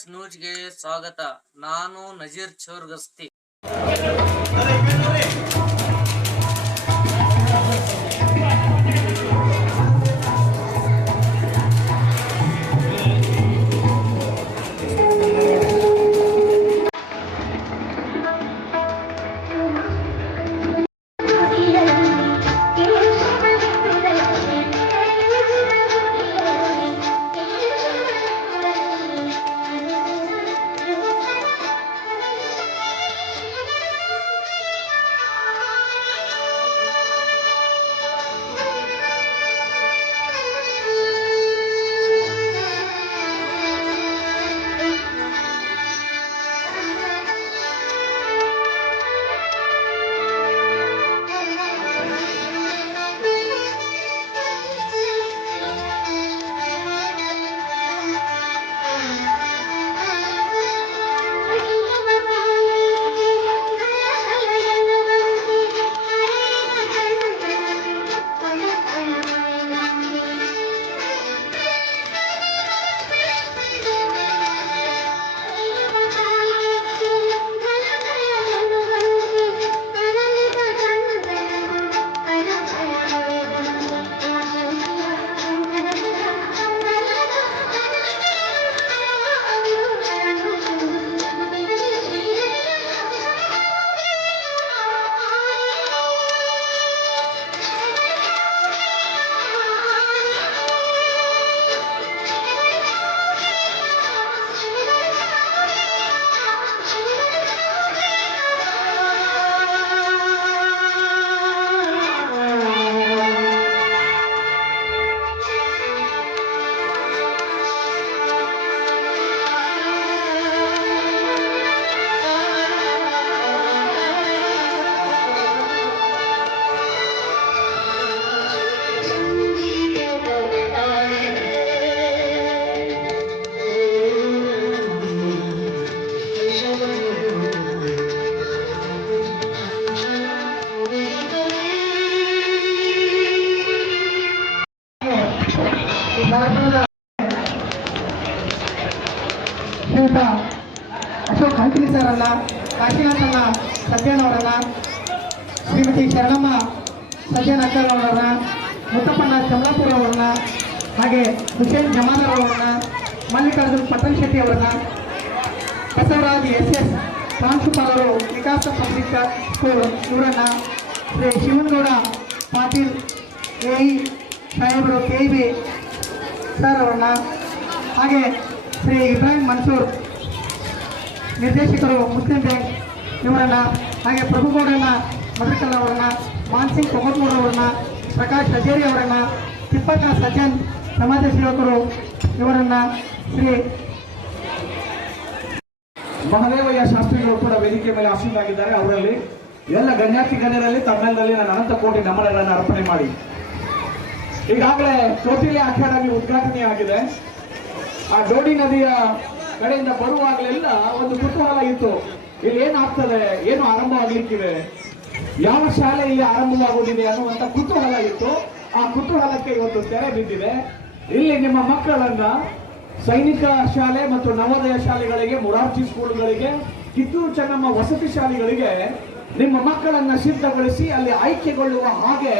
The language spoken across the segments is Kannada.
ಎಸ್ ನ್ಯೂಸ್ಗೆ ಸ್ವಾಗತ. ನಾನು ನಜೀರ್ ಚೌರ್ಗಸ್ತಿ. ಶ್ರೀಮತಿ ಶರಣಮ್ಮ ಸಜ್ಜನ ಅಕ್ಕರ್ ಅವರನ್ನ ಮುತ್ತಪ್ಪಣ್ಣ ಅವರನ್ನ ಹಾಗೆ ಹುಸೇನ್ ಅವರನ್ನ ಮಲ್ಲಿಕಾರ್ಜುನ್ ಪಟನ್ ಶೆಟ್ಟಿ ಅವರನ್ನ ಬಸವರಾಜ್ ಎಸ್ ಎಸ್ ಪ್ರಾಂಶುಪಾಲರು ವಿಕಾಸ ಪಬ್ಲಿಕ್ ಸ್ಕೂಲ್ ಇವರನ್ನ ಶ್ರೀ ಶಿವನಗೌಡ ಪಾಟೀಲ್ ಎ ಇ ಸಾಹೇಬರು ಕೆ ಬಿ ಸರ್ ಅವರನ್ನ, ಹಾಗೆ ಶ್ರೀ ಇಬ್ರಾಹಿಂ ಮನ್ಸೂರ್ ನಿರ್ದೇಶಕರು ಮುಸ್ಲಿಂ ಬ್ಯಾಂಕ್ ಇವರನ್ನ ಹಾಗೆ ಪ್ರಭುಗೌಡನ ಮಧುಕಲ್ ಅವರನ್ನ, ಮಾನ್ಸಿಂಗ್ ಕೊಗಟ್ಮೂರ್ ಅವರನ್ನ, ಪ್ರಕಾಶ್ ಹಜೇರಿ ಅವರನ್ನ ತಿಪ್ಪಣ್ಣ ಸಜ್ಜನ್ ಸಮಾಜ ಸೇವಕರು ಇವರನ್ನ ಶ್ರೀ ಮಹದೇವಯ್ಯ ಶಾಸ್ತ್ರಿಗಳು ಕೂಡ ವೇದಿಕೆ ಮೇಲೆ ಆಸೀನರಾಗಿದ್ದಾರೆ ಅವರಲ್ಲಿ ಎಲ್ಲ ಗಣ್ಯಾತಿ ಗಣ್ಯರಲ್ಲಿ ತಮ್ಮೆಲ್ಲದಲ್ಲಿ ನಾನು ಅನಂತ ಕೋಟಿ ನಮನಗಳನ್ನು ಅರ್ಪಣೆ ಮಾಡಿ. ಈಗಾಗಲೇ ಕೌಟಿಲ್ಯ ಅಕಾಡೆಮಿ ಉದ್ಘಾಟನೆ ಆಗಿದೆ. ಆ ಡೋಡಿ ನದಿಯ ಕಡೆಯಿಂದ ಬರುವಾಗಲೆಲ್ಲ ಒಂದು ಕುತೂಹಲ ಇತ್ತು. ಇಲ್ಲಿ ಏನಾಗ್ತದೆ? ಏನು ಆರಂಭ ಆಗ್ಲಿಕ್ಕಿದೆ? ಯಾವ ಶಾಲೆ ಇಲ್ಲಿ ಆರಂಭವಾಗುವುದಿದೆ ಅನ್ನುವಂತ ಕುತೂಹಲ ಇತ್ತು. ಆ ಕುತೂಹಲಕ್ಕೆ ಇವತ್ತು ತೆರೆ ಬಿದ್ದಿದೆ. ಇಲ್ಲಿ ನಿಮ್ಮ ಮಕ್ಕಳನ್ನ ಸೈನಿಕ ಶಾಲೆ ಮತ್ತು ನವೋದಯ ಶಾಲೆಗಳಿಗೆ, ಮುರಾರ್ಜಿ ಸ್ಕೂಲ್ಗಳಿಗೆ, ಕಿತ್ತೂರು ಚೆನ್ನಮ್ಮ ವಸತಿ ಶಾಲೆಗಳಿಗೆ ನಿಮ್ಮ ಮಕ್ಕಳನ್ನ ಸಿದ್ಧಗೊಳಿಸಿ ಅಲ್ಲಿ ಆಯ್ಕೆಗೊಳ್ಳುವ ಹಾಗೆ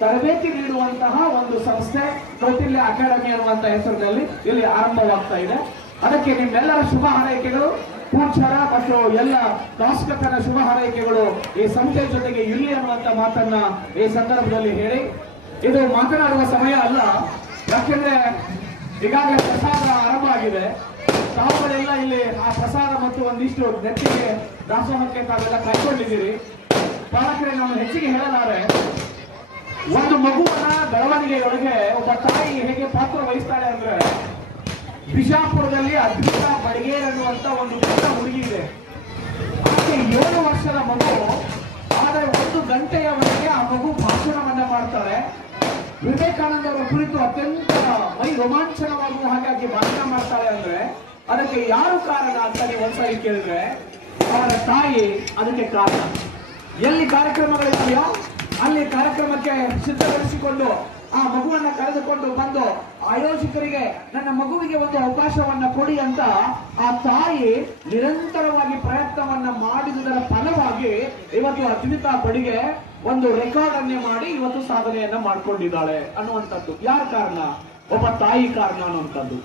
ತರಬೇತಿ ನೀಡುವಂತಹ ಒಂದು ಸಂಸ್ಥೆ ಕೌಟಿಲ್ಯ ಅಕಾಡೆಮಿ ಅನ್ನುವಂತ ಹೆಸರಿನಲ್ಲಿ ಇಲ್ಲಿ ಆರಂಭವಾಗ್ತಾ ಇದೆ. ಅದಕ್ಕೆ ನಿಮ್ಮೆಲ್ಲರ ಶುಭ ಹಾರೈಕೆಗಳು. ಪೂಜ್ಯರ ಮತ್ತು ಎಲ್ಲ ದಾಸ್ಕತನ ಶುಭ ಹಾರೈಕೆಗಳು ಈ ಸಂಸ್ಥೆ ಜೊತೆಗೆ ಇರಲಿ ಅನ್ನುವಂತ ಮಾತನ್ನ ಈ ಸಂದರ್ಭದಲ್ಲಿ ಹೇಳಿ. ಇದು ಮಾತನಾಡುವ ಸಮಯ ಅಲ್ಲ. ಯಾಕೆಂದ್ರೆ ಈಗಾಗಲೇ ಪ್ರಸಾದ ಆರಂಭ ಆಗಿದೆ. ತಾವುಗಳೆಲ್ಲ ಇಲ್ಲಿ ಆ ಪ್ರಸಾದ ಮತ್ತು ಒಂದಿಷ್ಟು ನೆತ್ತಿಗೆ ದಾಸೋಹಕ್ಕೆ ತಾವೆಲ್ಲ ಕೈಗೊಂಡಿದ್ದೀರಿ ಪಾಲಕರೇ, ನಾನು ಹೆಚ್ಚಿಗೆ ಹೇಳಲಾರೆ, ಒಂದು ಮಗುವನ್ನ ಬೆಳವಣಿಗೆಯೊಳಗೆ ಒಬ್ಬ ತಾಯಿ ಹೇಗೆ ಪಾತ್ರ ವಹಿಸ್ತಾಳೆ ಅಂದ್ರೆ ಬಿಜಾಪುರದಲ್ಲಿ ಅದ್ಭುತ ಬಡಗೇರ್ ಅನ್ನುವಂತ ಒಂದು ಪುಟ್ಟ ಹುಡುಗಿ ಇದೆ. ಆಕೆ ಏಳು ವರ್ಷದ ಮಗು, ಆದರೆ ಒಂದು ಗಂಟೆಯವರೆಗೆ ಆ ಮಗು ಭಾಷಣವನ್ನ ಮಾಡ್ತಾರೆ. ವಿವೇಕಾನಂದ ಅವರ ಕುರಿತು ಅತ್ಯಂತ ಮೈ ರೋಮಾಂಚನವಾಗುವ ಹಾಗೆ ಆಕೆ ಭಾಷಣ ಮಾಡ್ತಾಳೆ ಅಂದ್ರೆ, ಅದಕ್ಕೆ ಯಾರು ಕಾರಣ ಅಂತ ನೀವು ಒಂದ್ಸಾರಿ ಕೇಳಿದ್ರೆ, ಅವರ ತಾಯಿ ಅದಕ್ಕೆ ಕಾರಣ. ಎಲ್ಲಿ ಕಾರ್ಯಕ್ರಮಗಳಿದೆಯೋ ಅಲ್ಲಿ ಕಾರ್ಯಕ್ರಮಕ್ಕೆ ಸಿದ್ಧಗೊಳಿಸಿಕೊಂಡು ಆ ಮಗುವನ್ನ ಕರೆದುಕೊಂಡು ಬಂದು ಆಯೋಜಕರಿಗೆ ನನ್ನ ಮಗುವಿಗೆ ಒಂದು ಅವಕಾಶವನ್ನ ಕೊಡಿ ಅಂತ ಆ ತಾಯಿ ನಿರಂತರವಾಗಿ ಪ್ರಯತ್ನವನ್ನ ಮಾಡಿದುದರ ಫಲವಾಗಿ ಇವತ್ತು ಅದ್ವಿತಾ ಬಡಿಗೆ ಒಂದು ರೆಕಾರ್ಡ್ ಅನ್ನೇ ಮಾಡಿ ಇವತ್ತು ಸಾಧನೆಯನ್ನ ಮಾಡ್ಕೊಂಡಿದ್ದಾಳೆ ಅನ್ನುವಂಥದ್ದು. ಯಾರ ಕಾರಣ? ಒಬ್ಬ ತಾಯಿ ಕಾರಣ ಅನ್ನುವಂಥದ್ದು.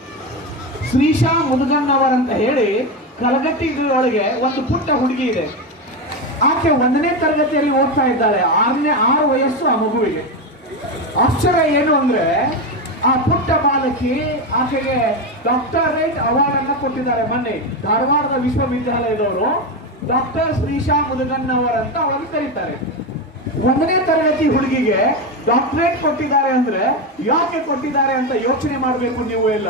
ಶ್ರೀಶಾ ಮುದುಗನ್ನವರಂತ ಹೇಳಿ ಕಲಗಟ್ಟಿ ಒಳಗೆ ಒಂದು ಪುಟ್ಟ ಹುಡುಗಿ ಇದೆ. ಆಕೆ ಒಂದನೇ ತರಗತಿಯಲ್ಲಿ ಓದ್ತಾ ಇದ್ದಾಳೆ. ಆರನೇ, ಆರು ವಯಸ್ಸು ಆ ಮಗುವಿಗೆ. ಆಶ್ಚರ್ಯ ಏನು ಅಂದ್ರೆ, ಆ ಪುಟ್ಟ ಬಾಲಕಿ ಆಕೆಗೆ ಡಾಕ್ಟರೇಟ್ ಅವಾರ್ಡ್ ಅನ್ನ ಕೊಟ್ಟಿದ್ದಾರೆ ಮೊನ್ನೆ. ಧಾರವಾಡದ ವಿಶ್ವವಿದ್ಯಾಲಯದವರು ಡಾಕ್ಟರ್ ಶ್ರೀಶಾ ಮುದುಗನ್ನವರ್ ಅಂತ ಅವರು ಕರೀತಾರೆ. ಒಂದನೇ ತರಗತಿ ಹುಡುಗಿಗೆ ಡಾಕ್ಟರೇಟ್ ಕೊಟ್ಟಿದ್ದಾರೆ ಅಂದ್ರೆ, ಯಾಕೆ ಕೊಟ್ಟಿದ್ದಾರೆ ಅಂತ ಯೋಚನೆ ಮಾಡಬೇಕು ನೀವು ಎಲ್ಲ?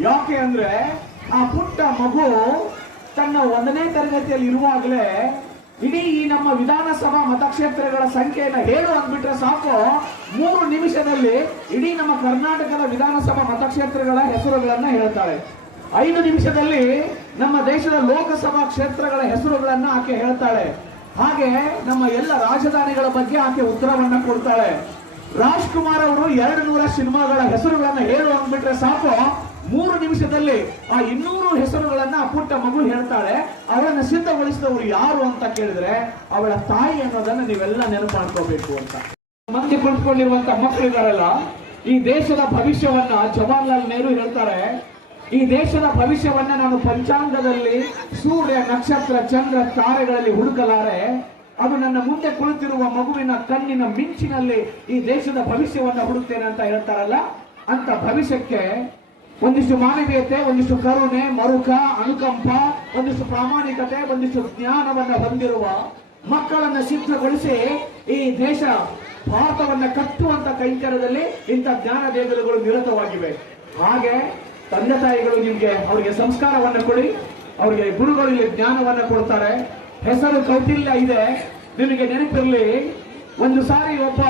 ಯಾಕೆ ಅಂದ್ರೆ, ಆ ಪುಟ್ಟ ಮಗು ತನ್ನ ಒಂದನೇ ತರಗತಿಯಲ್ಲಿ ಇರುವಾಗಲೇ ಇಡೀ ಈ ನಮ್ಮ ವಿಧಾನಸಭಾ ಮತಕ್ಷೇತ್ರಗಳ ಸಂಖ್ಯೆಯನ್ನು ಹೇಳು ಅಂದ್ಬಿಟ್ರೆ ಸಾಕು. ಮೂರು ನಿಮಿಷದಲ್ಲಿ ಇಡೀ ನಮ್ಮ ಕರ್ನಾಟಕದ ವಿಧಾನಸಭಾ ಮತಕ್ಷೇತ್ರಗಳ ಹೆಸರುಗಳನ್ನು ಹೇಳ್ತಾಳೆ ಐದು ನಿಮಿಷದಲ್ಲಿ ನಮ್ಮ ದೇಶದ ಲೋಕಸಭಾ ಕ್ಷೇತ್ರಗಳ ಹೆಸರುಗಳನ್ನು ಆಕೆ ಹೇಳ್ತಾಳೆ. ಹಾಗೆ ನಮ್ಮ ಎಲ್ಲ ರಾಜಧಾನಿಗಳ ಬಗ್ಗೆ ಆಕೆ ಉತ್ತರವನ್ನ ಕೊಡ್ತಾಳೆ. ರಾಜ್ಕುಮಾರ್ ಅವರು ಎರಡು ನೂರ ಸಿನಿಮಾಗಳ ಹೆಸರುಗಳನ್ನು ಹೇಳು ಅಂದ್ಬಿಟ್ರೆ ಸಾಕು. ಮೂರು ನಿಮಿಷದಲ್ಲಿ ಆ ಇನ್ನೂರು ಹೆಸರುಗಳನ್ನ ಪುಟ್ಟ ಮಗು ಹೇಳ್ತಾಳೆ. ಅವಳನ್ನ ಸಿದ್ಧಗೊಳಿಸಿದವರು ಯಾರು ಅಂತ ಕೇಳಿದ್ರೆ ಅವಳ ತಾಯಿ ಅನ್ನೋದನ್ನ ನೀವೆಲ್ಲ ನೆನಪು ಮಾಡ್ಕೋಬೇಕು ಅಂತ. ಮಂದಿ ಕುಳಿತುಕೊಂಡಿರುವಂತ ಮಕ್ಕಳಿದಾರಲ್ಲ ಈ ದೇಶದ ಭವಿಷ್ಯವನ್ನ ಜವಾಹರ್ಲಾಲ್ ನೆಹರು ಹೇಳ್ತಾರೆ. ಈ ದೇಶದ ಭವಿಷ್ಯವನ್ನ ನಾನು ಪಂಚಾಂಗದಲ್ಲಿ ಸೂರ್ಯ, ನಕ್ಷತ್ರ, ಚಂದ್ರ, ತಾರೆಗಳಲ್ಲಿ ಹುಡುಕಲಾರೆ. ಅದು ನನ್ನ ಮುಂದೆ ಕುಳಿತಿರುವ ಮಗುವಿನ ಕಣ್ಣಿನ ಮಿಂಚಿನಲ್ಲಿ ಈ ದೇಶದ ಭವಿಷ್ಯವನ್ನ ಹುಡುಕ್ತೇನೆ ಅಂತ ಹೇಳ್ತಾರಲ್ಲ, ಅಂತ ಭವಿಷ್ಯಕ್ಕೆ ಒಂದಿಷ್ಟು ಮಾನವೀಯತೆ, ಒಂದಿಷ್ಟು ಕರುಣೆ, ಮರುಕ, ಅನುಕಂಪ, ಒಂದಿಷ್ಟು ಪ್ರಾಮಾಣಿಕತೆ, ಒಂದಿಷ್ಟು ಜ್ಞಾನವನ್ನ ಹೊಂದಿರುವ ಮಕ್ಕಳನ್ನ ಸಿದ್ಧಗೊಳಿಸಿ ಈ ದೇಶ ಭಾರತವನ್ನ ಕಟ್ಟುವಂತ ಕೈಂಕರ್ಯದಲ್ಲಿ ಇಂಥ ಜ್ಞಾನ ದೇಗುಲಗಳು ನಿರತವಾಗಿವೆ. ಹಾಗೆ ತಂದೆ ತಾಯಿಗಳು ನಿಮ್ಗೆ ಅವರಿಗೆ ಸಂಸ್ಕಾರವನ್ನ ಕೊಡಿ, ಅವರಿಗೆ ಗುರುಗಳು ಇಲ್ಲಿ ಜ್ಞಾನವನ್ನ ಕೊಡ್ತಾರೆ. ಹೆಸರು ಕೌಟಿಲ್ಯ ಇದೆ, ನಿಮಗೆ ನೆನಪಿರಲಿ, ಒಂದು ಸಾರಿ ಒಬ್ಬ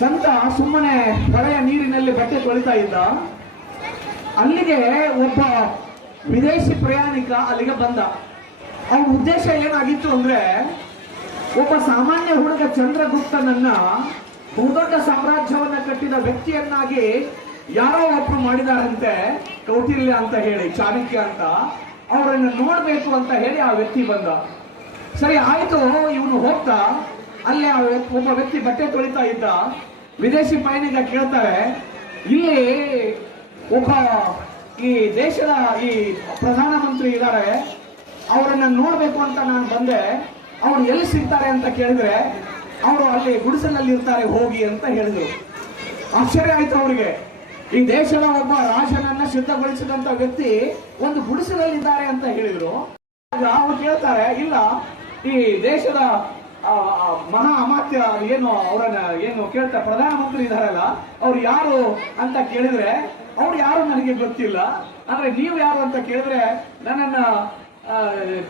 ಸಂತ ಸುಮ್ಮನೆ ಹೊಳೆಯ ನೀರಿನಲ್ಲಿ ಬಟ್ಟೆ ತೊಳಿತಾ ಇದ್ದ. ಅಲ್ಲಿಗೆ ಒಬ್ಬ ವಿದೇಶಿ ಪ್ರಯಾಣಿಕ ಅಲ್ಲಿಗೆ ಬಂದ. ಅವನ ಉದ್ದೇಶ ಏನಾಗಿತ್ತು ಅಂದ್ರೆ, ಒಬ್ಬ ಸಾಮಾನ್ಯ ಹುಡುಗ ಚಂದ್ರಗುಪ್ತನನ್ನ ಬಹುದೊಡ್ಡ ಸಾಮ್ರಾಜ್ಯವನ್ನ ಕಟ್ಟಿದ ವ್ಯಕ್ತಿಯನ್ನಾಗಿ ಯಾರೋ ಒಬ್ರು ಮಾಡಿದಾರಂತೆ, ಕೌಟಿಲ್ಯ ಅಂತ ಹೇಳಿ, ಚಾಣಕ್ಯ ಅಂತ, ಅವರನ್ನು ನೋಡಬೇಕು ಅಂತ ಹೇಳಿ ಆ ವ್ಯಕ್ತಿ ಬಂದ. ಸರಿ, ಆಯ್ತು, ಇವನು ಹೋಗ್ತಾ, ಅಲ್ಲಿ ಆ ಒಬ್ಬ ವ್ಯಕ್ತಿ ಬಟ್ಟೆ ತೊಳಿತಾ ಇದ್ದ. ವಿದೇಶಿ ಪಯಣಿಗ ಕೇಳ್ತಾರೆ, ಇಲ್ಲಿ ಒಬ್ಬ ಈ ದೇಶದ ಈ ಪ್ರಧಾನಮಂತ್ರಿ ಇದ್ದಾರೆ, ಅವರನ್ನ ನೋಡಬೇಕು ಅಂತ ನಾನು ಬಂದೆ. ಅವ್ರು ಎಲ್ಲಿ ಸಿಗ್ತಾರೆ ಅಂತ ಕೇಳಿದ್ರೆ, ಅವರು ಅಲ್ಲಿ ಗುಡಿಸಲಲ್ಲಿ ಇರ್ತಾರೆ, ಹೋಗಿ ಅಂತ ಹೇಳಿದ್ರು. ಆಶ್ಚರ್ಯ ಆಯ್ತು ಅವರಿಗೆ. ಈ ದೇಶದ ಒಬ್ಬ ರಾಜನನ್ನ ಸಿದ್ಧಗೊಳಿಸಿದಂತ ವ್ಯಕ್ತಿ ಒಂದು ಗುಡಿಸಲಲ್ಲಿ ಇದ್ದಾರೆ ಅಂತ ಹೇಳಿದ್ರು. ಅವ್ರು ಕೇಳ್ತಾರೆ, ಇಲ್ಲ, ಈ ದೇಶದ ಮಹಾ ಅಮಾತ್ಯ ಏನು, ಅವರನ್ನ ಏನು ಕೇಳ್ತಾರೆ, ಪ್ರಧಾನಮಂತ್ರಿ ಇದಾರಲ್ಲ ಅವ್ರು ಯಾರು ಅಂತ ಕೇಳಿದ್ರೆ ಅವ್ರು ಯಾರು ನನಗೆ ಗೊತ್ತಿಲ್ಲ. ಆದ್ರೆ ನೀವು ಯಾರು ಅಂತ ಕೇಳಿದ್ರೆ ನನ್ನನ್ನ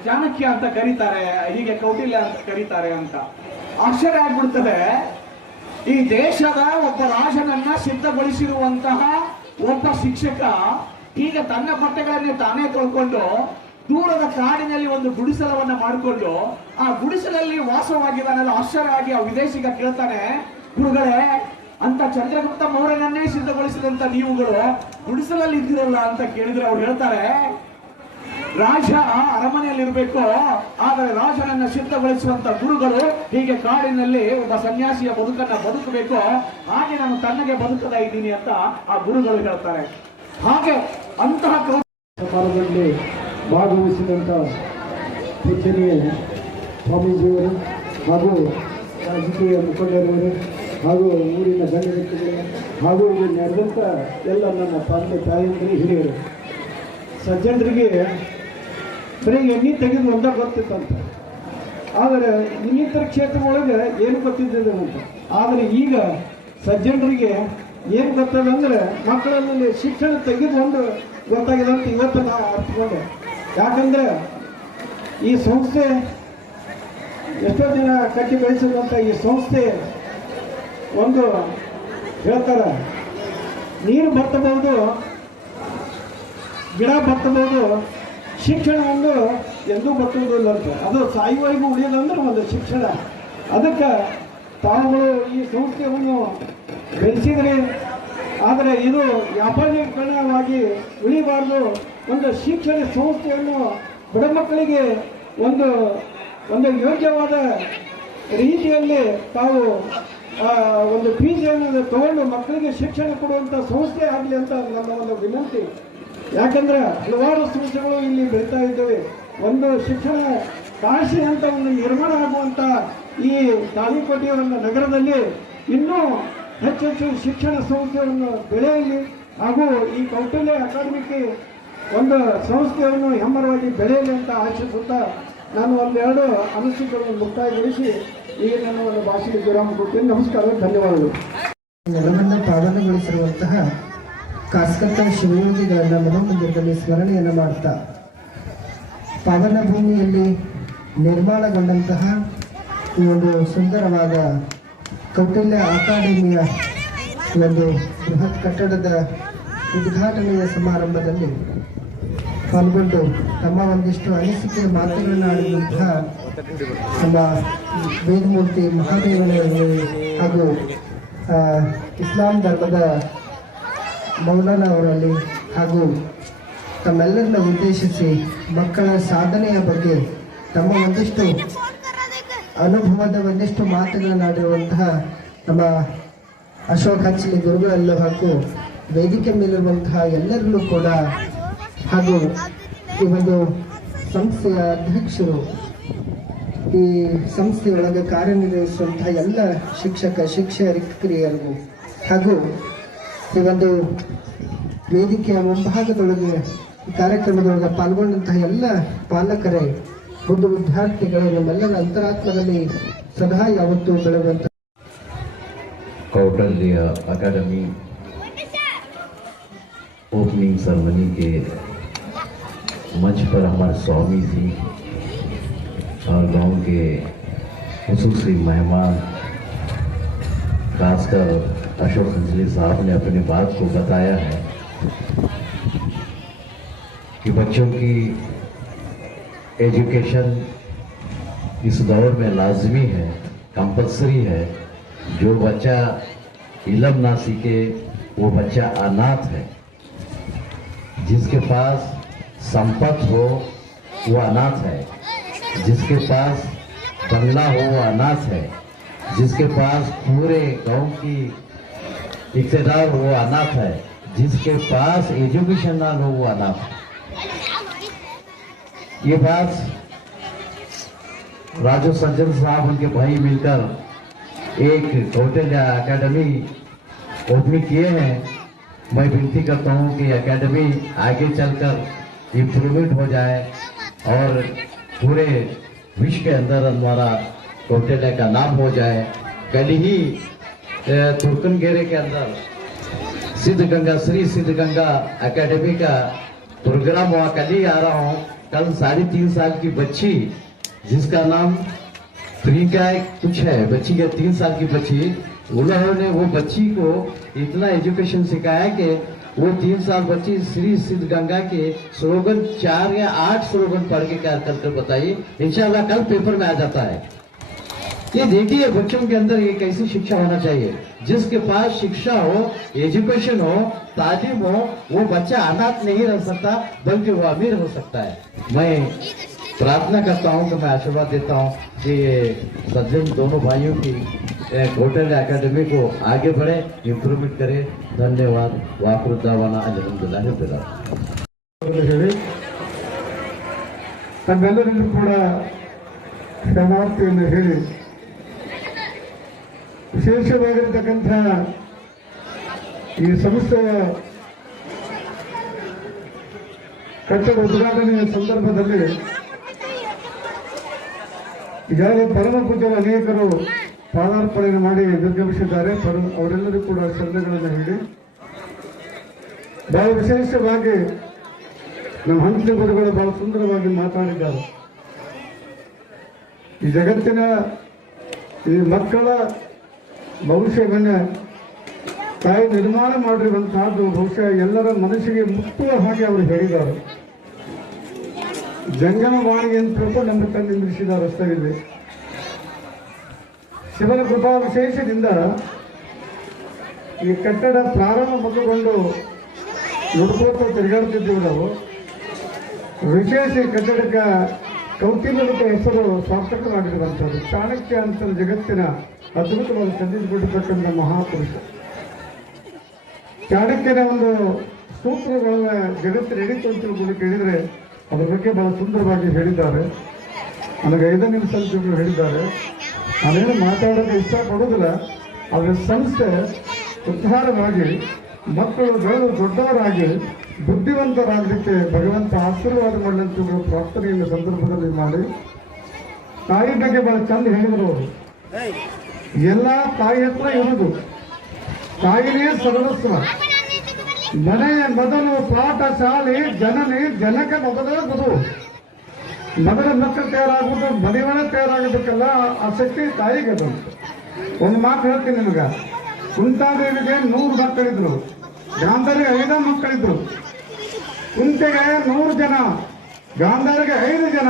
ಚಾಣಕ್ಯ ಅಂತ ಕರೀತಾರೆ, ಹೀಗೆ ಕೌಟಿಲ್ಯ ಅಂತ ಕರೀತಾರೆ ಅಂತ. ಆಶ್ಚರ್ಯ ಆಗ್ಬಿಡ್ತದೆ. ಈ ದೇಶದ ಒಬ್ಬ ರಾಜನನ್ನ ಸಿದ್ಧಗೊಳಿಸಿರುವಂತಹ ಒಬ್ಬ ಶಿಕ್ಷಕ ಹೀಗೆ ತನ್ನ ಬಟ್ಟೆಗಳನ್ನೇ ತಾನೇ ತೊಳ್ಕೊಂಡು ದೂರದ ಕಾಡಿನಲ್ಲಿ ಒಂದು ಗುಡಿಸಲವನ್ನ ಮಾಡಿಕೊಂಡು ಆ ಗುಡಿಸಲಲ್ಲಿ ವಾಸವಾಗಿದ್ದಾನಲ್ಲ, ಆಶ್ಚರ್ಯ ಆಗಿ ಆ ವಿದೇಶಿಗ ಕೇಳ್ತಾನೆ, ಗುರುಗಳೇ ಅಂತ ಚಂದ್ರಗುಪ್ತ ಮೌರ್ಯನನ್ನೇ ಸಿದ್ಧಗೊಳಿಸಿದಂತ ನೀವುಗಳು ಗುಡಿಸಲಲ್ಲಿ ಇದ್ದಿರಲ್ಲ ಅಂತ ಕೇಳಿದ್ರೆ ಅವ್ರು ಹೇಳ್ತಾರೆ, ರಾಜ ಅರಮನೆಯಲ್ಲಿ ಇರಬೇಕು ಆದರೆ ರಾಜನನ್ನ ಸಿದ್ಧಗೊಳಿಸುವಂತ ಗುರುಗಳು ಹೀಗೆ ಕಾಡಿನಲ್ಲಿ ಒಬ್ಬ ಸನ್ಯಾಸಿಯ ಬದುಕನ್ನ ಬದುಕಬೇಕು, ಹಾಗೆ ನಾನು ತನ್ನಗೆ ಬದುಕದ ಇದ್ದೀನಿ ಅಂತ ಆ ಗುರುಗಳು ಹೇಳ್ತಾರೆ. ಹಾಗೆ ಅಂತಹ ಕಾಲದಲ್ಲಿ ಭಾಗವಹಿಸಿದಂತ ಪೂಜನೀಯ ಸ್ವಾಮೀಜಿಯವರು ಹಾಗೂ ರಾಜಕೀಯ ಮುಖಂಡರವರು ಹಾಗೂ ಊರಿನ ವ್ಯಕ್ತಿಗಳು ಹಾಗೂ ಇಲ್ಲಿ ನಡೆದಂಥ ಎಲ್ಲ ನನ್ನ ತಂದೆ ತಾಯಿಯಂದ್ರೆ ಹಿರಿಯರು. ಸಜ್ಜನರಿಗೆ ಬರೀ ಎಣ್ಣೆ ತೆಗೆದು ಒಂದ ಗೊತ್ತಿತ್ತಂತ. ಆದರೆ ಇನ್ನಿತರ ಕ್ಷೇತ್ರ ಒಳಗೆ ಏನು ಗೊತ್ತಿದ್ದಿಲ್ಲ ಅಂತ ಆದರೆ ಈಗ ಸಜ್ಜನರಿಗೆ ಏನು ಗೊತ್ತದ ಅಂದರೆ ಮಕ್ಕಳಲ್ಲಿ ಶಿಕ್ಷಣ ತೆಗೆದು ಒಂದು ಗೊತ್ತಾಗಿದೆ ಅಂತ ಇವತ್ತು ನಾವು ಅರ್ಥಕೊಂಡೆ ಯಾಕಂದರೆ ಈ ಸಂಸ್ಥೆ ಎಷ್ಟೋ ಜನ ಕಟ್ಟಿ ಬೆಳೆಸಿದಂಥ ಈ ಸಂಸ್ಥೆ ಒಂದು ಹೇಳ್ತಾರೆ, ನೀರು ಬರ್ತಬಹುದು ಗಿಡ ಬರ್ತಬಹುದು ಶಿಕ್ಷಣ ಒಂದು ಎಂದೂ ಬತ್ತುವುದಿಲ್ಲ ಅಂತ. ಅದು ಸಾಯುವವರೆಗೂ ಉಳಿಯೋದಂದ್ರೆ ಒಂದು ಶಿಕ್ಷಣ. ಅದಕ್ಕೆ ತಾವುಗಳು ಈ ಸಂಸ್ಥೆಯನ್ನು ಬೆಳೆಸಿದ್ರಿ. ಆದರೆ ಇದು ವ್ಯಾಪಾರೀಕರಣವಾಗಿ ಉಳಿಬಾರ್ದು. ಒಂದು ಶಿಕ್ಷಣ ಸಂಸ್ಥೆಯನ್ನು ಬಡ ಮಕ್ಕಳಿಗೆ ಒಂದು ಒಂದು ಯೋಗ್ಯವಾದ ರೀತಿಯಲ್ಲಿ ತಾವು ಒಂದು ಫೀಸನ್ನು ತಗೊಂಡು ಮಕ್ಕಳಿಗೆ ಶಿಕ್ಷಣ ಕೊಡುವಂಥ ಸಂಸ್ಥೆ ಆಗಲಿ ಅಂತ ನಮ್ಮ ಒಂದು ವಿನಂತಿ. ಯಾಕಂದ್ರೆ ಹಲವಾರು ಸಂಸ್ಥೆಗಳು ಇಲ್ಲಿ ಬೆಳೀತಾ ಇದ್ದಾವೆ. ಒಂದು ಶಿಕ್ಷಣ ಕಾಶಿ ಅಂತ ಒಂದು ನಿರ್ಮಾಣ ಆಗುವಂತ ಈ ತಾಳಿಕೋಟೆಯ ಒಂದು ನಗರದಲ್ಲಿ ಇನ್ನೂ ಹೆಚ್ಚು ಹೆಚ್ಚು ಶಿಕ್ಷಣ ಸಂಸ್ಥೆಯನ್ನು ಬೆಳೆಯಲಿ ಹಾಗೂ ಈ ಕೌಟುಂಬ ಅಕಾಡೆಮಿಗೆ ಒಂದು ಸಂಸ್ಥೆಯನ್ನು ಹೆಮ್ಮರವಾಗಿ ಬೆಳೆಯಲಿ ಅಂತ ಆಶಿಸುತ್ತಾ ನಾನು ಒಂದೆರಡು ಅನಿಸಿಕೆಗಳನ್ನು ಮುಕ್ತಾಯಗೊಳಿಸಿ ಈಗ ನನ್ನ ಒಂದು ಭಾಷೆಗೆ ವಿರಾಮ ಕೊಡ್ತೀನಿ. ನಮಸ್ಕಾರ, ಧನ್ಯವಾದಗಳು. ನೆಲವನ್ನು ಪಾವನಗೊಳಿಸಿರುವಂತಹ ಕಾಸ್ಕತ್ತ ಶಿವಯೋಗಿಗಳನ್ನ ಮನೋಮಂದಿರದಲ್ಲಿ ಸ್ಮರಣೆಯನ್ನು ಮಾಡ್ತಾ ಪಾವನ ಭೂಮಿಯಲ್ಲಿ ನಿರ್ಮಾಣಗೊಂಡಂತಹ ಈ ಒಂದು ಸುಂದರವಾದ ಕೌಟಿಲ್ಯ ಅಕಾಡೆಮಿಯ ಒಂದು ಬೃಹತ್ ಕಟ್ಟಡದ ಉದ್ಘಾಟನೆಯ ಸಮಾರಂಭದಲ್ಲಿ ಪಾಲ್ಗೊಂಡು ತಮ್ಮ ಒಂದಿಷ್ಟು ಅನಿಸಿಕೆ ಮಾತುಗಳನ್ನು ಆಡಿದಂತಹ ನಮ್ಮ ವೇದಮೂರ್ತಿ ಮಹಾದೇವನವರಲ್ಲಿ ಹಾಗೂ ಇಸ್ಲಾಂ ಧರ್ಮದ ಮೌಲಾನ ಅವರಲ್ಲಿ ಹಾಗೂ ತಮ್ಮೆಲ್ಲರನ್ನ ಉದ್ದೇಶಿಸಿ ಮಕ್ಕಳ ಸಾಧನೆಯ ಬಗ್ಗೆ ತಮ್ಮ ಒಂದಿಷ್ಟು ಅನುಭವದ ಒಂದಿಷ್ಟು ಮಾತುಗಳನ್ನಾಡಿರುವಂತಹ ನಮ್ಮ ಅಶೋಕ್ ಹಚ್ಚಲಿ ಗುರುಗಳಲ್ಲೂ ಹಾಗೂ ವೇದಿಕೆ ಮೇಲಿರುವಂತಹ ಎಲ್ಲರಲ್ಲೂ ಕೂಡ ಹಾಗೂ ಈ ಒಂದು ಸಂಸ್ಥೆಯ ಅಧ್ಯಕ್ಷರು ಈ ಸಂಸ್ಥೆಯೊಳಗೆ ಕಾರ್ಯನಿರ್ವಹಿಸುವಂತಹ ಎಲ್ಲ ಶಿಕ್ಷಕ ಶಿಕ್ಷಕರಿಯರಿಗೂ ಹಾಗೂ ಈ ಒಂದು ವೇದಿಕೆಯ ಮುಂಭಾಗದೊಳಗೆ ಕಾರ್ಯಕ್ರಮದೊಳಗೆ ಪಾಲ್ಗೊಂಡಂತಹ ಎಲ್ಲ ಪಾಲಕರೇ ಒಂದು ವಿದ್ಯಾರ್ಥಿಗಳು, ನಮ್ಮೆಲ್ಲರ ಅಂತರಾತ್ಮದಲ್ಲಿ ಸದಾ ಯಾವತ್ತೂ ಬೆಳೆಯುವಂತಹ ಕೌಟಲ್ಯ ಅಕಾಡೆಮಿ ಓಪನಿಂಗ್ ಸರ್ಮನಿಗೆ मंच पर हमारे स्वामी जी और गाँव के खसूसी मेहमान, खासकर अशोक अंजलि साहब ने अपनी बात को बताया है कि बच्चों की एजुकेशन इस दौर में लाजमी है, कंपलसरी है। जो बच्चा इलम ना सीखे, वो बच्चा अनाथ है। जिसके पास संपत्त हो वो अनाथ है। जिसके पास बंगला हो वो अनाथ है। जिसके पास पूरे गाँव की इकतेदार हो वो अनाथ है। जिसके पास एजुकेशन ना हो वो अनाथ है। ये बात राजू सज्जन साहब, उनके भाई मिलकर एक कौटिल्य अकेडमी ओपनिंग किए हैं। मैं विनती करता हूँ कि अकेडमी आगे चलकर इम्प्रूवमेंट हो जाए और पूरे विश्व के अंदर हमारा कौटिल्य का नाम हो जाए। कल ही अ, तुर्कनगेरे के अंदर सिद्ध गंगा श्री सिद्ध गंगा एकेडमी का प्रोग्राम हुआ। कल ही आ रहा हूँ। कल साढ़े तीन साल की बच्ची जिसका नाम प्रियंका कुछ है। बच्ची का तीन साल की बच्ची। उन्होंने वो बच्ची को इतना एजुकेशन सिखाया कि वो तीन साल बच्ची श्री सिद्ध गंगा के स्लोगन, चार या आठ स्लोगन पढ़ के क्या करके बताइए। इंशाल्लाह कल पेपर में आ जाता है। ये देखिए, बच्चों के अंदर ये कैसी शिक्षा होना चाहिए। जिसके पास शिक्षा हो, एजुकेशन हो, तालीम हो, वो बच्चा अनाथ नहीं रह सकता, बल्कि वो अमीर हो सकता है। मैं प्रार्थना करता हूँ कि मैं आशीर्वाद देता हूँ कि सज्जन दोनों भाइयों की ಕೌಟಲ್ಯ ಅಕಾಡೆಮಿಕ್ ಹಾಗೆ ಬಳೆ ಇಂಪ್ರೂವ್ಮೆಂಟ್ ಕರೆ. ಧನ್ಯವಾದ. ವಾಪೃದ್ಧವನ ಅಲ್ಲಿಂದಿಲ್ಲ ಹೇಳ್ತೀರ ಹೇಳಿ. ತಮ್ಮೆಲ್ಲರಿಗೂ ಕೂಡ ಸಮಾಪ್ತಿಯನ್ನು ಹೇಳಿ. ವಿಶೇಷವಾಗಿರ್ತಕ್ಕಂಥ ಈ ಸಂಸ್ಥೆಯ ಕಟ್ಟಡ ಉದ್ಘಾಟನೆಯ ಸಂದರ್ಭದಲ್ಲಿ ಯಾರು ಪರಮಪುತ್ರ ಅನೇಕರು ಪಾದಾರ್ಪಣೆ ಮಾಡಿ ನಿರ್ಗಮಿಸಿದ್ದಾರೆ. ಅವರೆಲ್ಲರೂ ಕೂಡ ಶ್ರದ್ಧೆಗಳನ್ನು ಹೇಳಿ. ಬಹಳ ವಿಶೇಷವಾಗಿ ನಮ್ಮ ಹಂಚಿನ ಗುರುಗಳು ಬಹಳ ಸುಂದರವಾಗಿ ಮಾತಾಡಿದ್ದಾರೆ. ಈ ಜಗತ್ತಿನ ಈ ಮಕ್ಕಳ ಭವಿಷ್ಯವನ್ನು ತಾಯಿ ನಿರ್ಮಾಣ ಮಾಡಿರುವಂತಹದ್ದು ಬಹುಶಃ ಎಲ್ಲರ ಮನಸ್ಸಿಗೆ ಮುಟ್ಟುವ ಹಾಗೆ ಅವರು ಹೇಳಿದ್ದಾರೆ. ಜಂಗಮವಾಣಿ ಅಂತ ನಮ್ಮ ತಂದೆ ನಿಲ್ಲಿಸಿದ ರಸ್ತೆಯಲ್ಲಿ ಶಿವನ ಕೃಪಾ ವಿಶೇಷದಿಂದ ಈ ಕಟ್ಟಡ ಪ್ರಾರಂಭಗೊಂಡು ನೋಡ್ಕೋತ ತಿರುಗಾಡ್ತಿದ್ದೀವಿ ನಾವು. ವಿಶೇಷ ಈ ಕಟ್ಟಡಕ್ಕೆ ಕೌಟಿಲ್ಯದ ಹೆಸರು ಸಾರ್ಥಕವಾಗಿರುವಂಥದ್ದು. ಚಾಣಕ್ಯ ಅಂತ ಜಗತ್ತಿನ ಅದ್ಭುತವಾದ ಸಂದೇಶಪಟ್ಟಿರ್ತಕ್ಕಂಥ ಮಹಾಪುರುಷ. ಚಾಣಕ್ಯನ ಒಂದು ಸೂತ್ರಗಳನ್ನ ಜಗತ್ತಿನ ನಡೀತು ಅಂತ ಕೇಳಿದರೆ ಅದ್ರ ಬಗ್ಗೆ ಬಹಳ ಸುಂದರವಾಗಿ ಹೇಳಿದ್ದಾರೆ. ನನಗೆ ಐದನೇ ನಿಮಿಷ ಹೇಳಿದ್ದಾರೆ. ನಾನೇನು ಇಷ್ಟ ಪಡೋದಿಲ್ಲ ಅದರ ಸಂಸ್ಥೆ ಉದ್ಧಾರವಾಗಿ, ಮಕ್ಕಳು ಬೆಳೆದು ದೊಡ್ಡವರಾಗಿ ಬುದ್ಧಿವಂತರಾಗಲಿಕ್ಕೆ ಭಗವಂತ ಆಶೀರ್ವಾದ ಮಾಡಲಂತ ಪ್ರಾರ್ಥನೆಯನ್ನು ಸಂದರ್ಭದಲ್ಲಿ ಮಾಡಿ. ತಾಯಿ ಬಗ್ಗೆ ಬಹಳ ಚಂದ ಹೇಳಿದರು ಅವರು. ಎಲ್ಲ ತಾಯಿ ಹತ್ರ ಇರುವುದು. ತಾಯಿನೇ ಸರ್ವಸ್ವ. ಮನೆ ಮೊದಲು ಪಾಠ, ಶಾಲೆ, ಜನನೇ, ಜನಕ ಮೊದಲೇ ಗುರು. ಮೊದಲ ಮಕ್ಕಳು ತಯಾರಾಗುವುದು, ಮನೆಯವನ ತಯಾರಾಗಬೇಕಲ್ಲ ಆ ಶಕ್ತಿ ತಾಯಿಗೆ ಅದು. ಒಂದು ಮಾತು ಹೇಳ್ತೀನಿ ನಿಮಗ. ಕುಂತಾದೇವಿಗೆ ನೂರು ಮಕ್ಕಳಿದ್ರು ಗಾಂಧಾರಿಗೆ ಐದು ಮಕ್ಕಳಿದ್ರು. ಕುಂತೆಗೆ ನೂರು ಜನ, ಗಾಂಧಾರಿಗೆ ಐದು ಜನ.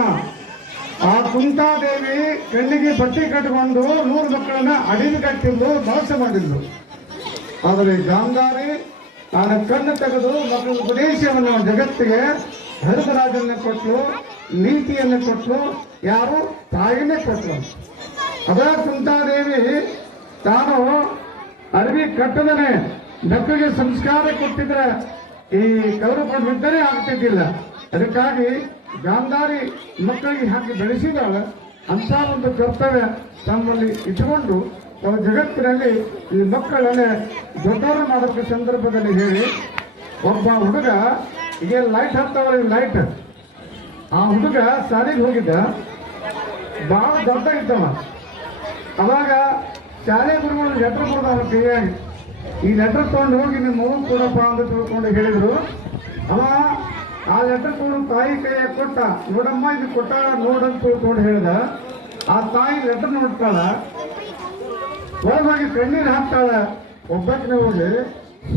ಆ ಕುಂತಾದೇವಿ ಕಣ್ಣಿಗೆ ಬಟ್ಟೆ ಕಟ್ಟಿಕೊಂಡು ನೂರು ಮಕ್ಕಳನ್ನ ಅಡಿಗೆ ಕಟ್ಟಿದ್ಲು ಮೋಸ ಮಾಡಿದ್ಲು ಆದರೆ ಗಾಂಧಾರಿ ತಾನು ಕಣ್ಣು ತೆಗೆದು ಮಕ್ಕಳ ಉಪದೇಶವನ್ನು ಜಗತ್ತಿಗೆ ಭರತರಾಜನ್ನ ಕೊಟ್ಲು ನೀತಿಯನ್ನು ಕೊಟ್ಟರು ಯಾರು ತಾಯಿನೇ ಕೊಟ್ಟರು. ಅದ ಕುಂತಾದೇವಿ ತಾನು ಅರಿವಿ ಕಟ್ಟದನೆ ಮಕ್ಕಳಿಗೆ ಸಂಸ್ಕಾರ ಕೊಟ್ಟಿದ್ರೆ ಈ ಕವರು ಬಿದ್ದರೆ ಆಗ್ತಿದ್ದಿಲ್ಲ. ಅದಕ್ಕಾಗಿ ಗಾಂಧಾರಿ ಮಕ್ಕಳಿಗೆ ಹಾಕಿ ಬೆಳೆಸಿದಾಳೆ ಅಂತ ಒಂದು ಕರ್ತವ್ಯ ತಮ್ಮಲ್ಲಿ ಇಟ್ಟುಕೊಂಡು ಜಗತ್ತಿನಲ್ಲಿ ಈ ಮಕ್ಕಳನ್ನೇ ದೊಡ್ಡವರು ಮಾಡೋಕ್ಕೆ ಸಂದರ್ಭದಲ್ಲಿ ಹೇಳಿ, ಒಬ್ಬ ಹುಡುಗ, ಈಗ ಲೈಟ್ ಹತ್ತವರಿಗೆ ಲೈಟ್ ಆ ಹುಡುಗ ಶಾಲೆಗೆ ಹೋಗಿದ್ದ. ಬಹಳ ದೊಡ್ಡ ಇದ್ದವ ಅವಾಗ ಶಾಲೆ ಗುರುಗಳು ಲೆಟರ್ ಕೊಡ್ದ ಅವನ ಕೈಯಾಗಿ ಈ ಲೆಟರ್ ತಗೊಂಡು ಹೋಗಿ ನಿಮ್ಮ ಮಗು ಕೊಡಪ್ಪ ಅಂತ ತಿಳ್ಕೊಂಡು ಹೇಳಿದ್ರು. ಅವ ಆ ಲೆಟರ್ ತಗೊಂಡು ತಾಯಿ ಕೈಯಾಗ ಕೊಟ್ಟ. ನೋಡಮ್ಮ, ಇದು ಕೊಟ್ಟಾಳ ನೋಡಂತ ತಿಳ್ಕೊಂಡು ಹೇಳ್ದ. ಆ ತಾಯಿ ಲೆಟರ್ ನೋಡ್ತಾಳ. ಹೋಗಿ ಕಣ್ಣೀರು ಹಾಕ್ತಾಳ. ಒಬ್ಬಕ್ಕೆ ಹೋಗಿ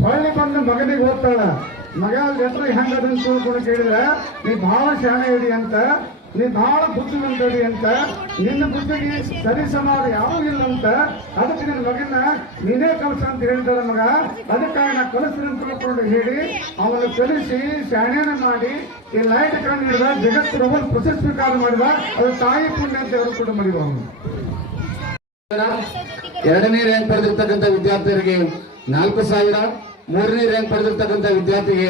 ಹೊಳ್ಳಿ ಬಂದು ಮಗನಿಗೆ ಓದ್ತಾಳ. ಮಗ ಎತ್ರ ಹೆಂಗದ ತಿಳ್ಕೊಂಡು ಕೇಳಿದ್ರೆ, ನೀ ಬಹಳ ಶಾಣೆ ಇಡಿ ಅಂತ, ನೀ ಬಹಳ ಬುದ್ಧಿವಂತಡಿ ಅಂತ, ನಿನ್ನ ಬುದ್ಧಿಗೆ ಸರಿ ಸಮಾರ ಯಾವ ಇಲ್ಲ ಅಂತ, ಅದಕ್ಕೆ ನಿನ್ನ ಮಗನ ನೀನೇ ಕಲಸ ಅಂತ ಹೇಳ್ತಾರ ಮಗ. ಅದಕ್ಕಾಗಿ ನಾ ಕಲಿಸ್ತೀನಿ ಅಂತ ತಿಳ್ಕೊಂಡು ಹೇಳಿ ಅವನ ಕಲಿಸಿ ಶಾಣೆನ ಮಾಡಿ, ಈ ಲೈಟ್ ಕಂಡು ಹಿಡಿದ ಜಗತ್ತು ರವಲ್ ಪ್ರಶಸ್ತಿ ಕಾರ್ಯ ಮಾಡಿದ, ಅದು ತಾಯಿ ಪುಣ್ಯ ಅಂತ ಅವರು ಕೂಡ ಮಾಡಿದ ಅವನು. ಎರಡನೇ ರ್ಯಾಂಕ್ ಪಡೆದಿರ್ತಕ್ಕಂಥ ವಿದ್ಯಾರ್ಥಿಗಳಿಗೆ ನಾಲ್ಕು ಸಾವಿರ. ಮೂರನೇ ರ್ಯಾಂಕ್ ಪಡೆದಿರ್ತಕ್ಕಂಥ ವಿದ್ಯಾರ್ಥಿಗೆ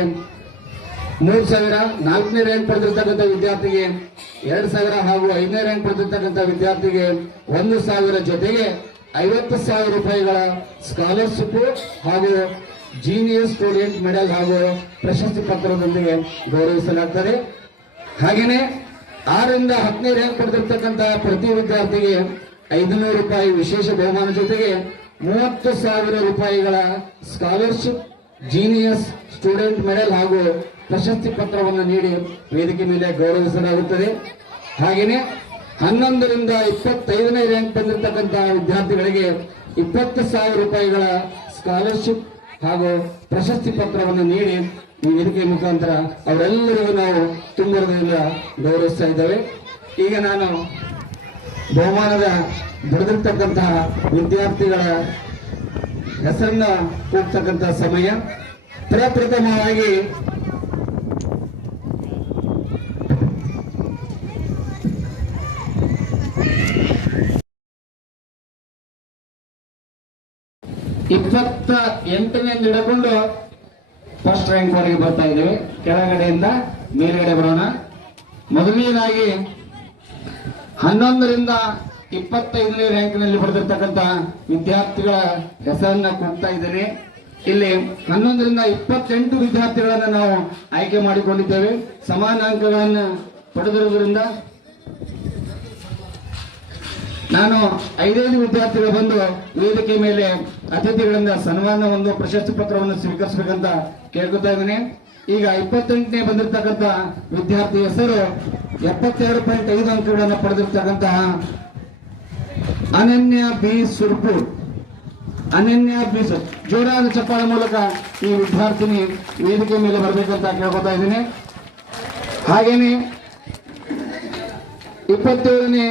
ಮೂರು ಸಾವಿರ, ನಾಲ್ಕನೇ ರ್ಯಾಂಕ್ ಪಡೆದಿರ್ತಕ್ಕಂಥ ವಿದ್ಯಾರ್ಥಿಗೆ ಎರಡು ಸಾವಿರ ಹಾಗೂ ಐದನೇ ರ್ಯಾಂಕ್ ಪಡೆದಿರ್ತಕ್ಕಂಥ ವಿದ್ಯಾರ್ಥಿಗೆ ಒಂದು ಸಾವಿರ ಜೊತೆಗೆ ಐವತ್ತು ಸಾವಿರ ರೂಪಾಯಿಗಳ ಸ್ಕಾಲರ್ಶಿಪ್ ಹಾಗೂ ಜೀನಿಯರ್ ಸ್ಟೂಡೆಂಟ್ ಮೆಡಲ್ ಹಾಗೂ ಪ್ರಶಸ್ತಿ ಪತ್ರದೊಂದಿಗೆ ಗೌರವಿಸಲಾಗ್ತದೆ. ಹಾಗೆಯೇ ಆರರಿಂದ ಹತ್ತನೇ ರ್ಯಾಂಕ್ ಪಡೆದಿರ್ತಕ್ಕಂಥ ಪ್ರತಿ ವಿದ್ಯಾರ್ಥಿಗೆ ಐದುನೂರು ರೂಪಾಯಿ ವಿಶೇಷ ಬಹುಮಾನ ಜೊತೆಗೆ ಮೂವತ್ತು ಸಾವಿರ ರೂಪಾಯಿಗಳ ಸ್ಕಾಲರ್ಶಿಪ್, ಜೀನಿಯಸ್ ಸ್ಟೂಡೆಂಟ್ ಮೆಡಲ್ ಹಾಗೂ ಪ್ರಶಸ್ತಿ ಪತ್ರವನ್ನು ನೀಡಿ ವೇದಿಕೆ ಮೇಲೆ ಗೌರವಿಸಲಾಗುತ್ತದೆ. ಹಾಗೆಯೇ ಹನ್ನೊಂದರಿಂದ ಇಪ್ಪತ್ತೈದನೇ ರ್ಯಾಂಕ್ ಬಂದಿರತಕ್ಕಂತಹ ವಿದ್ಯಾರ್ಥಿಗಳಿಗೆ ಇಪ್ಪತ್ತು ಸಾವಿರ ರೂಪಾಯಿಗಳ ಸ್ಕಾಲರ್ಶಿಪ್ ಹಾಗೂ ಪ್ರಶಸ್ತಿ ಪತ್ರವನ್ನು ನೀಡಿ ಈ ವೇದಿಕೆ ಮುಖಾಂತರ ಅವರೆಲ್ಲರಿಗೂ ನಾವು ತುಂಬರದಿಂದ ಗೌರವಿಸ್ತಾ ಇದ್ದೇವೆ. ಈಗ ನಾನು ಬಹುಮಾನದ ಬರೆದಿರ್ತಕ್ಕಂತಹ ವಿದ್ಯಾರ್ಥಿಗಳ ಹೆಸರನ್ನ ಹೋಗ್ತಕ್ಕಂತಹ ಸಮಯ. ಪ್ರಪ್ರಥಮವಾಗಿ ಇಪ್ಪತ್ತ ಎಂಟನೇ ಹಿಡ್ಕೊಂಡು ಫಸ್ಟ್ ರ್ಯಾಂಕ್ ವರೆಗೆ ಬರ್ತಾ ಇದ್ದೇವೆ. ಕೆಳಗಡೆಯಿಂದ ಮೇಲ್ಗಡೆ ಬರೋಣ. ಮೊದಲನೇದಾಗಿ ಹನ್ನೊಂದರಿಂದ ಇಪ್ಪತ್ತೈದನೇ ರ್ಯಾಂಕ್ನಲ್ಲಿ ಬರೆದಿರ್ತಕ್ಕಂಥ ವಿದ್ಯಾರ್ಥಿಗಳ ಹೆಸರನ್ನ ಕೊಡ್ತಾ ಇದ್ದೇನೆ. ಇಲ್ಲಿ ಹನ್ನೊಂದರಿಂದ ಇಪ್ಪತ್ತೆಂಟು ವಿದ್ಯಾರ್ಥಿಗಳನ್ನ ನಾವು ಆಯ್ಕೆ ಮಾಡಿಕೊಂಡಿದ್ದೇವೆ. ಸಮಾನ ಅಂಕಗಳನ್ನು ಪಡೆದಿರುವುದರಿಂದ ನಾನು ಐದೈದು ವಿದ್ಯಾರ್ಥಿಗಳು ಬಂದು ವೇದಿಕೆ ಮೇಲೆ ಅತಿಥಿಗಳಿಂದ ಸನ್ಮಾನ ಒಂದು ಪ್ರಶಸ್ತಿ ಪತ್ರವನ್ನು ಸ್ವೀಕರಿಸಬೇಕಂತ ಕೇಳ್ಕೊತಾ ಇದ್ದೇನೆ. ಈಗ ಇಪ್ಪತ್ತೆಂಟನೇ ಬಂದಿರತಕ್ಕಂತ ವಿದ್ಯಾರ್ಥಿ ಹೆಸರು ಎಪ್ಪತ್ತೆರಡು ಪಾಯಿಂಟ್ ಐದು ಅಂಕಗಳನ್ನು ಪಡೆದಿರ್ತಕ್ಕಂತಹ ಅನನ್ಯ ಬಿ ಸುರ್ಪುರ್ ಅನನ್ಯ ಬಿ ಜೋರಾದ ಚಪ್ಪಾಳ ಮೂಲಕ ಈ ವಿದ್ಯಾರ್ಥಿನಿ ವೇದಿಕೆ ಮೇಲೆ ಬರಬೇಕಂತ ಕೇಳ್ಕೊತಾ ಇದ್ದೀನಿ. ಹಾಗೇನೆ ಇಪ್ಪತ್ತೇಳನೇ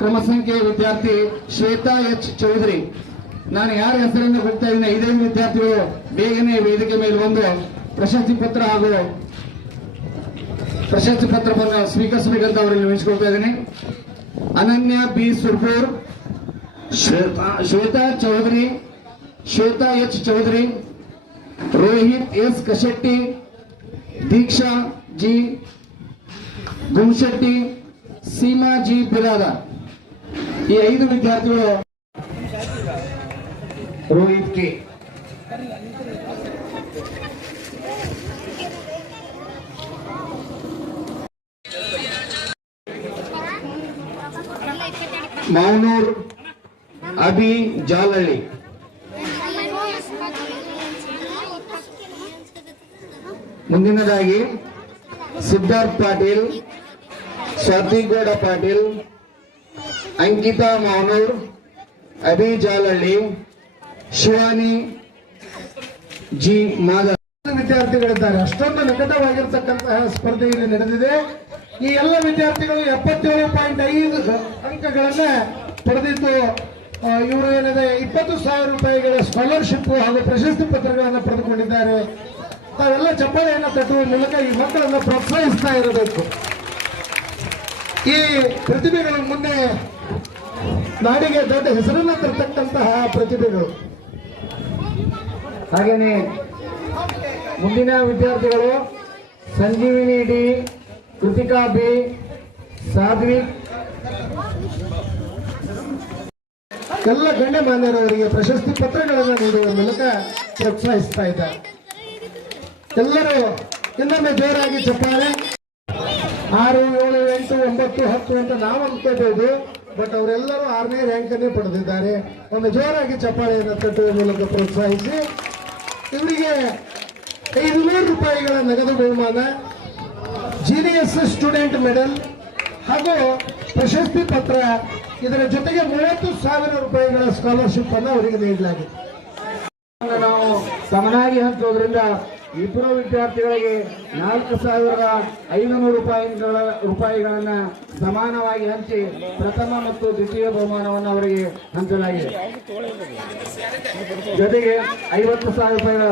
ಕ್ರಮ ಸಂಖ್ಯೆ ವಿದ್ಯಾರ್ಥಿ ಶ್ವೇತಾ ಎಚ್ ಚೌಧರಿ. ನಾನು ಯಾರ ಹೆಸರನ್ನು ಹೋಗ್ತಾ ಇದ್ದೀನಿ? ಐದೈದು ವಿದ್ಯಾರ್ಥಿಗಳು ಬೇಗನೆ ವೇದಿಕೆ ಮೇಲೆ ಬಂದು ಪ್ರಶಸ್ತಿ ಪತ್ರ ಹಾಗೂ ಪ್ರಶಸ್ತಿ ಪತ್ರವನ್ನು ಸ್ವೀಕರಿಸಬೇಕಂತ ಅವರಲ್ಲಿ ವಹಿಸಿಕೊಳ್ತಾ ಇದ್ದೀನಿ. Ananya B Surpur, Shweta Shweta Chaudhari, Shweta H Chaudhari, Rohit S Kashetti, Deeksha G Gunshetti Seema G Birada. ಈ ಐದು ವಿದ್ಯಾರ್ಥಿಗಳು ರೋಹಿತ್ ಕೆ. ಮಾವನೂರ್ ಅಭಿ ಜಾಲಳ್ಳಿ ಮುಂದಿನದಾಗಿ ಸಿದ್ಧಾರ್ಥ್ ಪಾಟೀಲ್, ಸ್ವಾತಿಗೌಡ ಪಾಟೀಲ್, ಅಂಕಿತಾ ಮಾನೂರ್, ಅಭಿ ಜಾಲಳ್ಳಿ, ಶಿವಾನಿ ಜಿ ಮಾಧವ್ ವಿದ್ಯಾರ್ಥಿಗಳಿದ್ದಾರೆ. ಅಷ್ಟೊಂದು ನಿಕಟವಾಗಿರ್ತಕ್ಕಂತಹ ಸ್ಪರ್ಧೆ ಇಲ್ಲಿ ನಡೆದಿದೆ. ಈ ಎಲ್ಲ ವಿದ್ಯಾರ್ಥಿಗಳು ಎಪ್ಪತ್ತೇಳು ಪಾಯಿಂಟ್ ಐದು ಅಂಕಗಳನ್ನ ಪಡೆದಿದ್ದು ಇವರು ಏನಿದೆ, ಇಪ್ಪತ್ತು ಸಾವಿರ ರೂಪಾಯಿಗಳ ಸ್ಕಾಲರ್ಶಿಪ್ ಹಾಗೂ ಪ್ರಶಸ್ತಿ ಪತ್ರಗಳನ್ನು ಪಡೆದುಕೊಂಡಿದ್ದಾರೆ. ತಾವೆಲ್ಲ ಚಪ್ಪಾಳೆಯನ್ನು ತಟ್ಟುವ ಮೂಲಕ ಈ ಮಕ್ಕಳನ್ನು ಪ್ರೋತ್ಸಾಹಿಸ್ತಾ ಇರಬೇಕು. ಈ ಪ್ರತಿಭೆಗಳು ಮುಂದೆ ನಾಡಿಗೆ ದೊಡ್ಡ ಹೆಸರನ್ನು ತರ್ತಕ್ಕಂತಹ ಪ್ರತಿಭೆಗಳು. ಹಾಗೇನೆ ಮುಂದಿನ ವಿದ್ಯಾರ್ಥಿಗಳು ಸಂಜೀವಿನಿ ಡಿ, ಕೃತಿಕಾ ಬಿ ಸಾಧ್ವಿಕ್ ಎಲ್ಲ ಗಣ್ಯಮಾನ್ಯರವರಿಗೆ ಪ್ರಶಸ್ತಿ ಪತ್ರಗಳನ್ನು ನೀಡುವ ಮೂಲಕ ಪ್ರೋತ್ಸಾಹಿಸ್ತಾ ಇದ್ದಾರೆ. ಎಲ್ಲರೂ ಇನ್ನೊಮ್ಮೆ ಜೋರಾಗಿ ಚಪ್ಪಾಳೆ ಆರು, ಏಳು, ಎಂಟು, ಒಂಬತ್ತು, ಹತ್ತು ಅಂತ ನಾವು ಅನ್ಕೋಬಹುದು ಬಟ್ ಅವರೆಲ್ಲರೂ ಆರನೇ ರ್ಯಾಂಕ್ ಅನ್ನೇ ಪಡೆದಿದ್ದಾರೆ. ಒಂದು ಜೋರಾಗಿ ಚಪ್ಪಾಳೆಯನ್ನು ತಟ್ಟುವ ಮೂಲಕ ಪ್ರೋತ್ಸಾಹಿಸಿ. ಇವರಿಗೆ ಐದುನೂರು ರೂಪಾಯಿಗಳ ನಗದು ಬಹುಮಾನ ಜಿಡಿಎಸ್ ಸ್ಟೂಡೆಂಟ್ ಮೆಡಲ್ ಹಾಗೂ ಪ್ರಶಸ್ತಿ ಪತ್ರ, ಇದರ ಜೊತೆಗೆ ಮೂವತ್ತು ಸಾವಿರ ರೂಪಾಯಿಗಳ ಸ್ಕಾಲರ್ಶಿಪ್ ಅನ್ನು ಅವರಿಗೆ ನೀಡಲಾಗಿದೆ. ನಾವು ಸಮನಾಗಿ ಹಂಚೋದ್ರಿಂದ ಇಬ್ಬರು ವಿದ್ಯಾರ್ಥಿಗಳಿಗೆ ನಾಲ್ಕು ಸಾವಿರದ ಐನೂರು ರೂಪಾಯಿಗಳ ರೂಪಾಯಿಗಳನ್ನ ಸಮಾನವಾಗಿ ಹಂಚಿ ಪ್ರಥಮ ಮತ್ತು ದ್ವಿತೀಯ ಬಹುಮಾನವನ್ನು ಅವರಿಗೆ ಹಂಚಲಾಗಿದೆ. ಜೊತೆಗೆ ಐವತ್ತು ಸಾವಿರ ರೂಪಾಯಿಗಳ